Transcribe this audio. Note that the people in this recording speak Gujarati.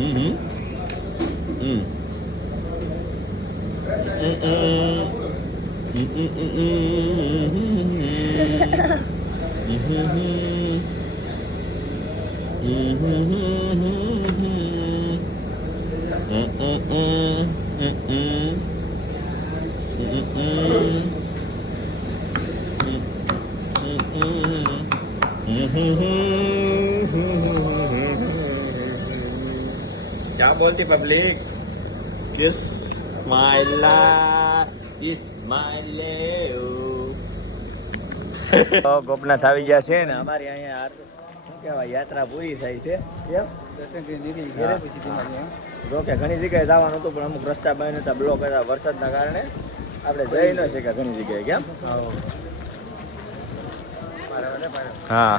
હમ હમ क्या बोलती पब्लिक किस माइला इस माइले ગોપનાથ આવી ગયા છે ને અમારી અહીંયા શું કહેવાય યાત્રા પૂરી થાય છે કેમ દર્શન કરી નીકળી ઘરે પછી તમારી જો કે ઘણી જગ્યાએ જવાનું હતું પણ અમુક રસ્તા બંધ હતા બ્લોક હતા વરસાદના કારણે આપણે જઈ ન શક્યા ઘણી જગ્યાએ કેમ હા